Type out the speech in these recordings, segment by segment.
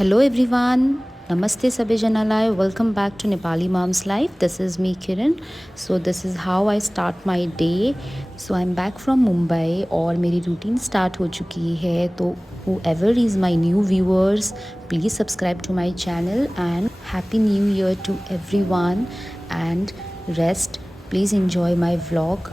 Hello everyone. Namaste Sabhi Janalai. Welcome back to Nepali Mom's Life. This is me Kiran. So this is how I start my day. So I'm back from Mumbai और मेरी routine start हो चुकी है. तो whoever is my new viewers, please subscribe to my channel and happy new year to everyone and rest. Please enjoy my vlog.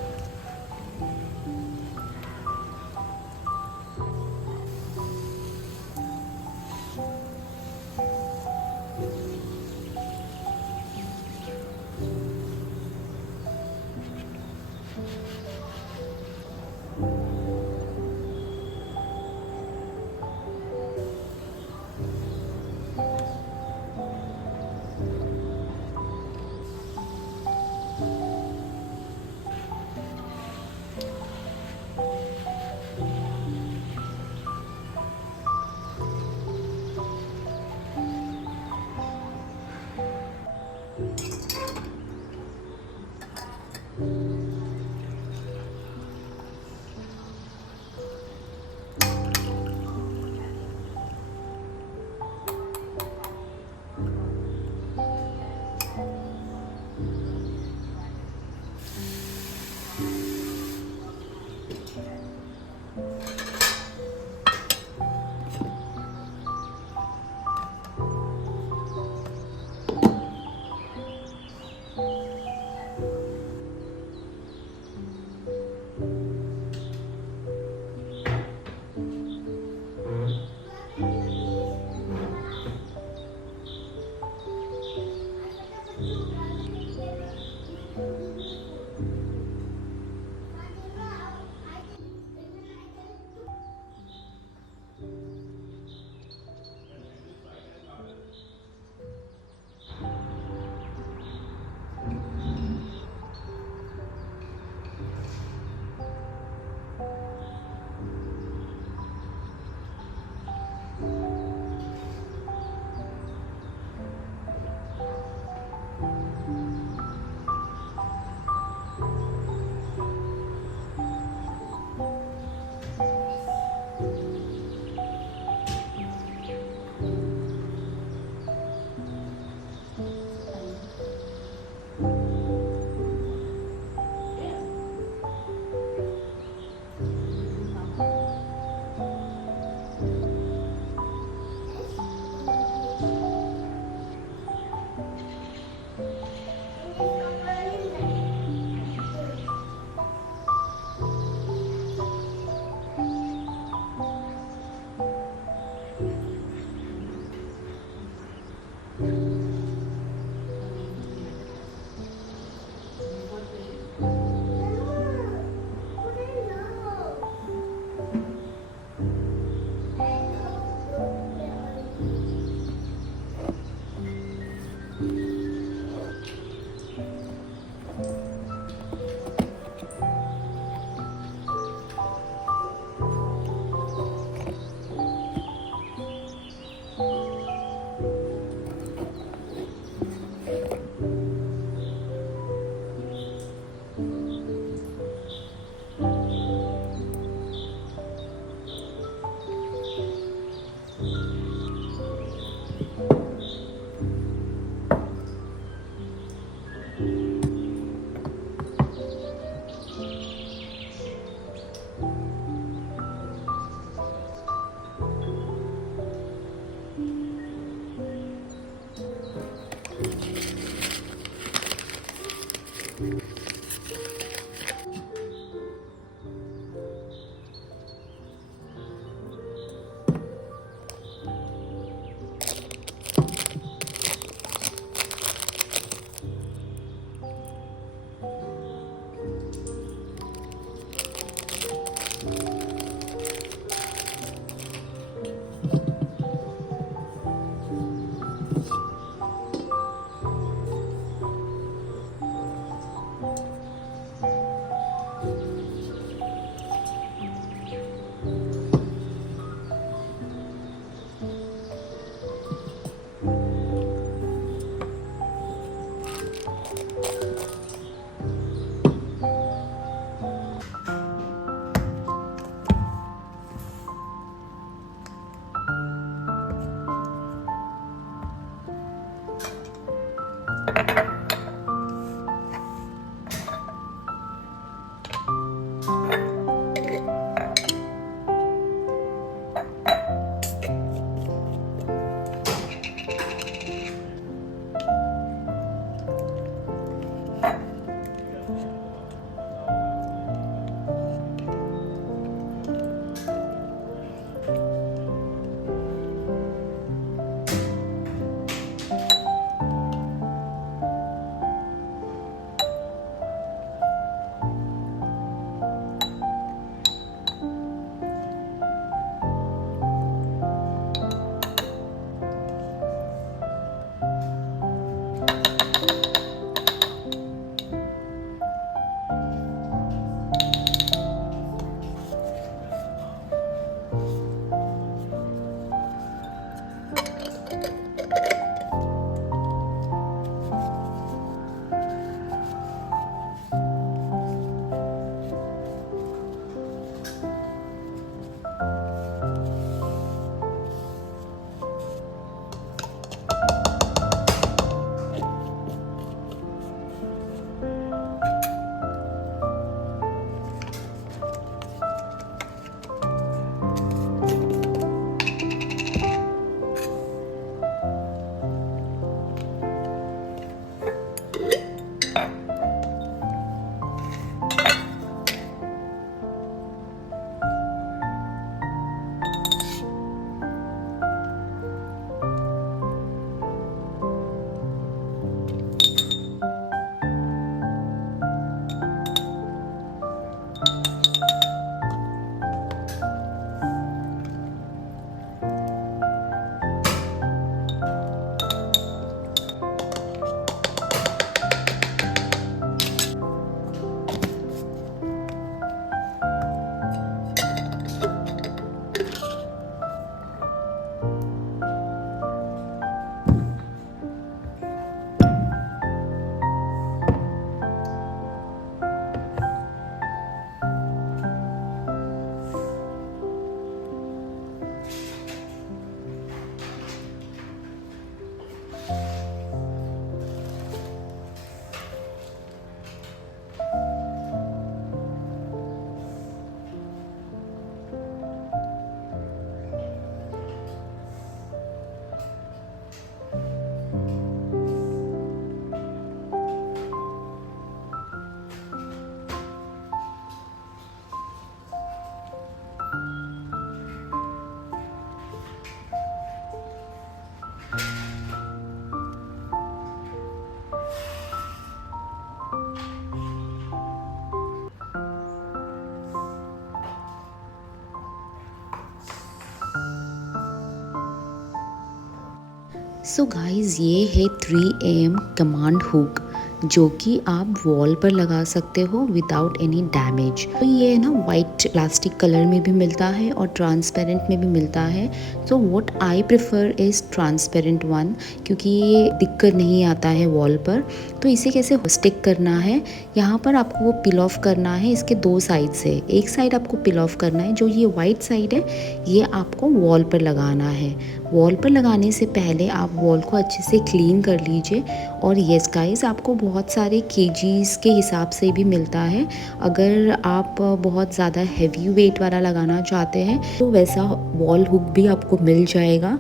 So guys, ये है 3am command hook जो कि आप वॉल पर लगा सकते हो विदाउट एनी डैमेज। तो ये है ना वाइट प्लास्टिक कलर में भी मिलता है और ट्रांसपेरेंट में भी मिलता है। So what I prefer is transparent one, क्योंकि ये दिक्कत नहीं आता है वॉल पर। तो इसे कैसे स्टिक करना है, यहाँ पर आपको वो पिल ऑफ करना है इसके दो साइड से। एक साइड आपको पिल ऑफ करना है, जो ये वाइट साइड है ये आपको वॉल पर लगाना है। वॉल पर लगाने से पहले आप वॉल को अच्छे से क्लीन कर लीजिए। और येस गाइस, आपको बहुत सारे केजीज़ के हिसाब से भी मिलता है। अगर आप बहुत ज़्यादा हैवी वेट वाला लगाना चाहते हैं तो वैसा वॉल हुक भी आपको मिल जाएगा।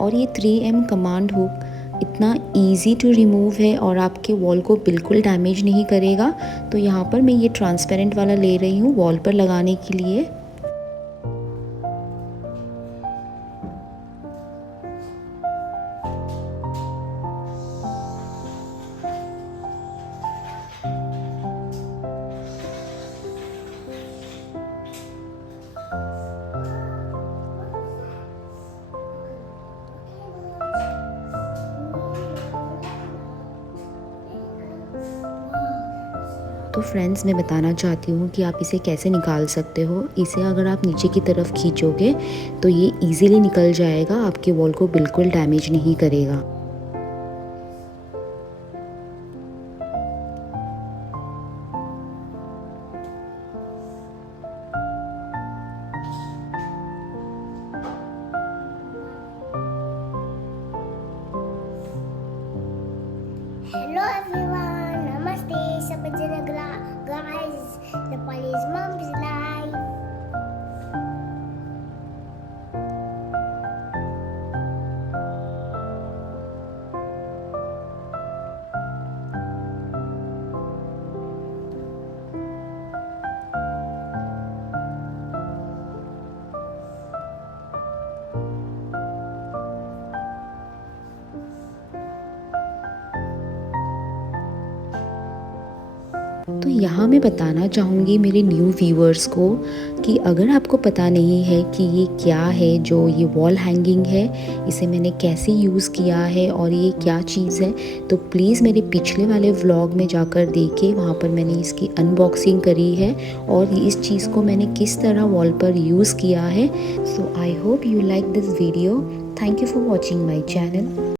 और ये 3M कमांड हुक इतना इजी टू रिमूव है और आपके वॉल को बिल्कुल डैमेज नहीं करेगा। तो यहाँ पर मैं ये ट्रांसपेरेंट वाला ले रही हूँ वॉल पर लगाने के लिए। तो फ्रेंड्स, मैं बताना चाहती हूँ कि आप इसे कैसे निकाल सकते हो। इसे अगर आप नीचे की तरफ खींचोगे तो ये इजीली निकल जाएगा, आपके वॉल को बिल्कुल डैमेज नहीं करेगा। Hello everyone, Namaste, Sabajanagra, guys, Nepalese Mom's Life. तो यहाँ मैं बताना चाहूँगी मेरे न्यू व्यूअर्स को कि अगर आपको पता नहीं है कि ये क्या है, जो ये वॉल हैंगिंग है, इसे मैंने कैसे यूज़ किया है और ये क्या चीज़ है, तो प्लीज़ मेरे पिछले वाले व्लॉग में जाकर देखिए। वहाँ पर मैंने इसकी अनबॉक्सिंग करी है और इस चीज़ को मैंने किस तरह वॉल पर यूज़ किया है। So I hope you like this video. Thank you for watching my channel.